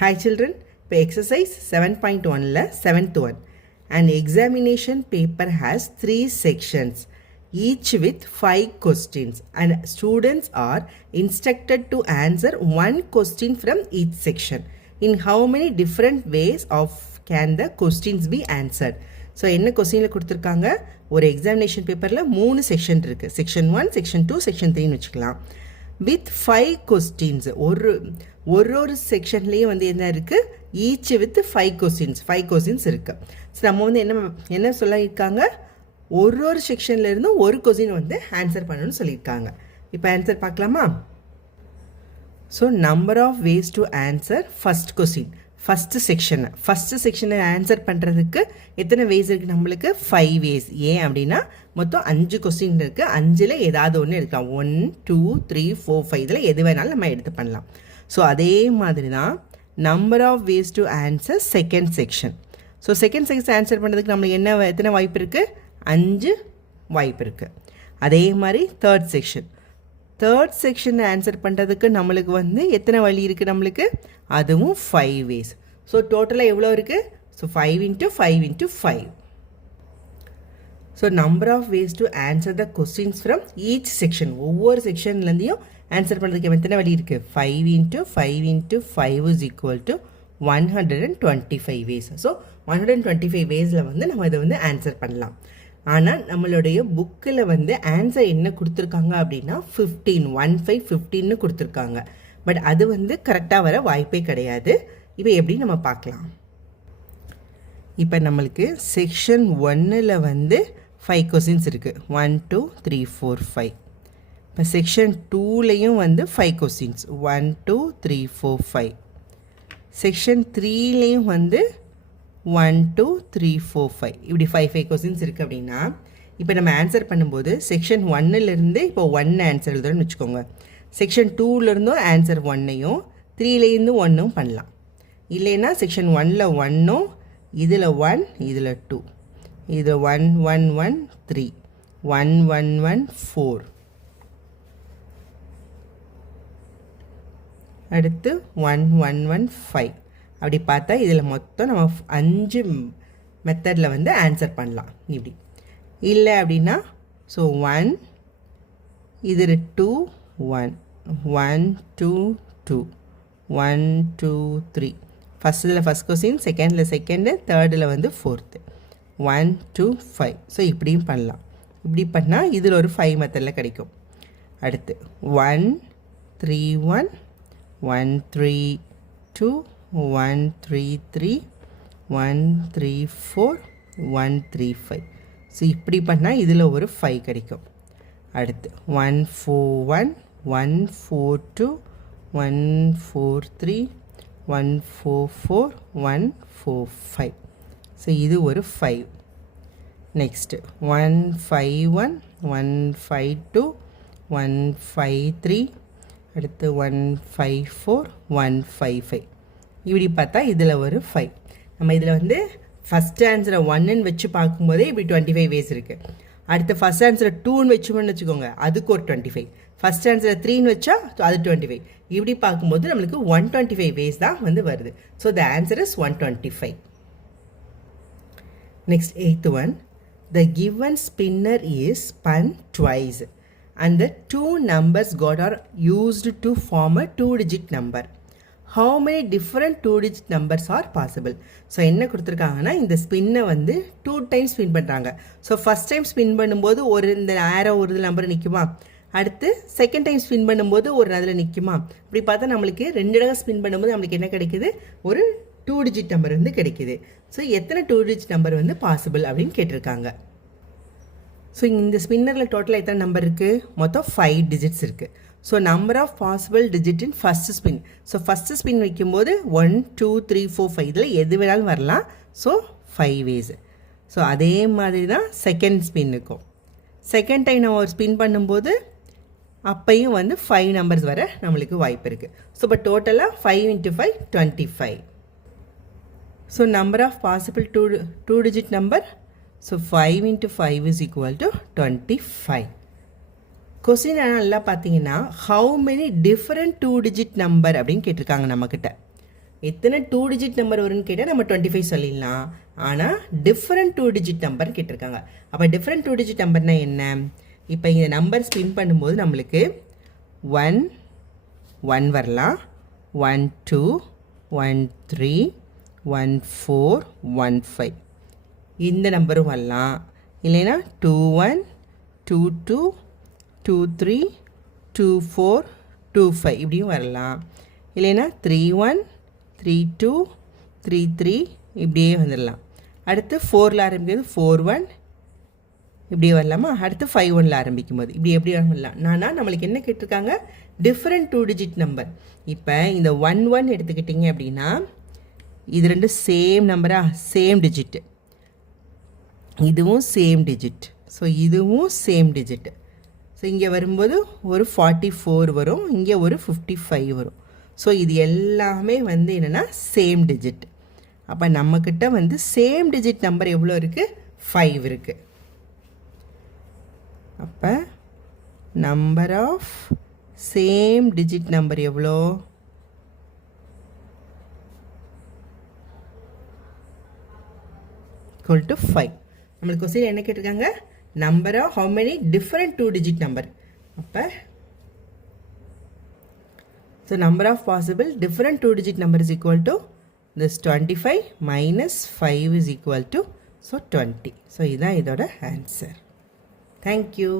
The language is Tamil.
Hi children, இப்போ exercise 7.1ல 7th one. An examination paper has 3 sections, each with 5 questions, and students are instructed to answer one question from each section. In how many different ways can the questions be answered? So என்ன கொஸ்டினில் கொடுத்துருக்காங்க, ஒரு எக்ஸாமினேஷன் பேப்பரில் 3 செக்ஷன் இருக்குது. செக்ஷன் 1, செக்ஷன் 2, செக்ஷன் 3ன்னு வச்சுக்கலாம். வித் 5 கொஸ்டின்ஸ், ஒரு செக்ஷன்லேயும் வந்து என்ன இருக்குது, ஈச் வித் 5 கொஸ்டின்ஸ் இருக்குது. ஸோ நம்ம வந்து என்ன சொல்லியிருக்காங்க, ஒரு செக்ஷன்லேருந்தும் ஒரு கொஸ்டின் வந்து ஆன்சர் பண்ணணும்னு சொல்லியிருக்காங்க. இப்போ ஆன்சர் பார்க்கலாமா? So number of ways to answer first question. First செக்ஷனை ஆன்சர் பண்ணுறதுக்கு எத்தனை வேஸ் இருக்குது நம்மளுக்கு? 5 வேஸ். ஏன் அப்படின்னா மொத்தம் 5 கொஸ்டின் இருக்குது. 5ல் ஏதாவது ஒன்று எடுக்கலாம். 1, 2, 3, 4, 5 இதில் எது வேணாலும் நம்ம எடுத்து பண்ணலாம். ஸோ அதே மாதிரி தான் number of ways to answer second section. So second section answer பண்ணுறதுக்கு நம்மளுக்கு எத்தனை வாய்ப்பு இருக்குது? 5 வாய்ப்பு இருக்குது. அதே மாதிரி தேர்ட் செக்ஷன் ஆன்சர் பண்ணுறதுக்கு நம்மளுக்கு வந்து எத்தனை வழி இருக்குது நம்மளுக்கு? அதுவும் 5 வேஸ். ஸோ டோட்டலாக எவ்வளோ இருக்குது? So 5 × 5 × 5. So number of ways to answer the questions from each section. ஒவ்வொரு செக்ஷன்லேருந்தையும் ஆன்சர் பண்ணுறதுக்கு எத்தனை வழி இருக்குது? 5 × 5 × 5 = 125 வேஸ். ஸோ 125 வேஸில் வந்து நம்ம இதை வந்து ஆன்சர் பண்ணலாம். ஆனால் நம்மளுடைய புக்கில் வந்து ஆன்சர் என்ன கொடுத்துருக்காங்க அப்படின்னா 15 கொடுத்துருக்காங்க. பட் அது வந்து கரெக்டாக வர வாய்ப்பே கிடையாது. இப்போ எப்படி நம்ம பார்க்கலாம். இப்போ நம்மளுக்கு செக்ஷன் 1ல் வந்து 5 கொஸ்டின்ஸ் இருக்குது. 1, 2, 3, 4, 5. இப்போ செக்ஷன் 2லையும் வந்து 5 கொஸ்டின்ஸ். 1, 2, 3, 4, 5. செக்ஷன் 3லையும் வந்து 1, 2, 3, 4, 5. இப்படி 5 கொஸ்டின்ஸ் இருக்குது அப்படின்னா இப்போ நம்ம ஆன்சர் பண்ணும்போது செக்ஷன் 1லேருந்து இப்போ 1 ஆன்சர் எழுதுறோன்னு வச்சுக்கோங்க. செக்ஷன் 2லேருந்தும் ஆன்சர் 1ஐயும் 3லேருந்து 1ம் பண்ணலாம். இல்லைன்னா செக்ஷன் 1ல் 1ம், இதில் 1, இதில் 2, இது 1, 1, 1, 3, 1, 1, 1, 4, அடுத்து 1, 1, 1, 5. அப்படி பார்த்தா இதில் மொத்தம் நம்ம 5 மெத்தடில் வந்து ஆன்சர் பண்ணலாம். இப்படி இல்லை அப்படின்னா ஸோ 1, இதில் 2, 1, 1, 2, 2, 1, 2, 3. ஃபஸ்ட்டில் ஃபஸ்ட் கொஸ்டின், செகண்டில் தேர்டில் வந்து ஃபோர்த்து, 1, 2, 5. ஸோ இப்படியும் பண்ணலாம். இப்படி பண்ணால் இதில் ஒரு 5 மெத்தடில் கிடைக்கும். அடுத்து 1, 3, 1, 1, 3, 2, 1, 3, 3, 1, 3, 4, 1, 3, 5. ஸோ இப்படி பண்ணால் இதில் ஒரு 5 கிடைக்கும். அடுத்து 1, 4, 1, 1, 4, 2, 1, 4, 3, 1, 4, 4, 1, 4, 5. ஸோ இது ஒரு 5. நெக்ஸ்ட்டு 1, 5, 1, 1, 5, 2, 1, 5, 3, அடுத்து 1, 5, 4, 1, 5, 5. இப்படி பார்த்தா இதில் ஒரு 5. நம்ம இதில் வந்து ஃபஸ்ட் ஆன்சரை 1ன்னு வச்சு பார்க்கும்போதே இப்படி 25 வேஸ் இருக்குது. அடுத்து ஃபஸ்ட் ஆன்சரை 2ன்னு வச்சுமோன்னு வச்சுக்கோங்க, அதுக்கு ஒரு 25. ஃபஸ்ட் ஆன்சரை 3ன்னு வச்சா அது 25. இப்படி பார்க்கும்போது நம்மளுக்கு 125 வேஸ் தான் வந்து வருது. So the answer is 125. Next 8th one. The given spinner is spun twice and the 2 numbers got are used to form a 2-digit number. How many different 2-digit numbers are possible? So என்ன கொடுத்துருக்காங்கன்னா, இந்த ஸ்பின்னை வந்து 2 டைம்ஸ் ஸ்பின் பண்ணுறாங்க. ஸோ ஃபஸ்ட் டைம் ஸ்பின் பண்ணும்போது இந்த ஆரோ ஒரு இதில் நம்பர் நிற்குமா, அடுத்து செகண்ட் டைம் ஸ்பின் பண்ணும்போது ஒரு அதில் நிற்குமா. இப்படி பார்த்தா நம்மளுக்கு 2 தடவை ஸ்பின் பண்ணும்போது நம்மளுக்கு என்ன கிடைக்குது, ஒரு 2-digit நம்பர் வந்து கிடைக்குது. ஸோ எத்தனை 2-digit நம்பர் வந்து பாசிபிள் அப்படின்னு கேட்டிருக்காங்க. ஸோ இந்த ஸ்பின்னரில் டோட்டலாக எத்தனை நம்பர் இருக்குது? மொத்தம் 5 digits இருக்குது. So number of possible digit in first spin. So first spin வைக்கும்போது 1, 2, 3, 4, 5 இதில் எது வேணாலும் வரலாம். So 5 ways. ஸோ அதே மாதிரி தான் செகண்ட் ஸ்பின்னுக்கும். செகண்ட் டைம் நம்ம ஒரு ஸ்பின் பண்ணும்போது அப்பையும் வந்து 5 நம்பர்ஸ் வர நம்மளுக்கு வாய்ப்பு இருக்குது. ஸோ இப்போ டோட்டலாக 5 × 5, 25. So number of possible 2-digit number. So 5 × 5 = 25. Question நல்லா பார்த்தீங்கன்னா how many different 2-digit number அப்படின்னு கேட்டிருக்காங்க நம்மக்கிட்ட. எத்தனை 2 டிஜிட் நம்பர் வரும்னு கேட்டால் நம்ம 25 சொல்லிடலாம். ஆனால் டிஃப்ரெண்ட் 2 டிஜிட் நம்பர் கேட்டிருக்காங்க. அப்போ டிஃப்ரெண்ட் 2 டிஜிட் நம்பர்னால் என்ன? இப்போ இந்த நம்பர் ஸ்பின் பண்ணும்போது நம்மளுக்கு 1 1 வரலாம், 1 2 1 3 1 4 1 5 இந்த நம்பரும் வரலாம். இல்லைன்னா 2 1 2 2 2 3 2 4 2 5 இப்படியும் வரலாம். இல்லைன்னா 3 1 3 2 3 3 இப்படியே வந்துடலாம். அடுத்து 4ல் ஆரம்பிக்கிறது 4 1 இப்படியே வரலாமா? அடுத்து 5 1ல் ஆரம்பிக்கும் போது இப்படி எப்படி வரலாம்? நம்மளுக்கு என்ன கேட்டிருக்காங்க? Different 2 digit number. இப்போ இந்த 1 1 எடுத்துக்கிட்டிங்க அப்படின்னா இது ரெண்டு சேம் நம்பரா, சேம் டிஜிட்டு. இதுவும் சேம் டிஜிட். ஸோ இதுவும் சேம் டிஜிட்டு. ஸோ இங்கே வரும்போது ஒரு 44 வரும், இங்கே ஒரு 55 வரும். ஸோ இது எல்லாமே வந்து என்னென்னா சேம் டிஜிட். அப்போ நம்மக்கிட்ட வந்து சேம் டிஜிட் நம்பர் எவ்வளோ இருக்குது? 5 இருக்குது. அப்போ number of same digit number எவ்வளோ? equal to 5. நம்மளுக்கு கொஸ்டின் என்ன கேட்டிருக்காங்க? Number of how many different 2 digit number. அப்போ so number of possible different 2 digit number is equal to this 25 minus 5 is equal to so 20. So இதான் இதோட ஆன்சர். Thank you.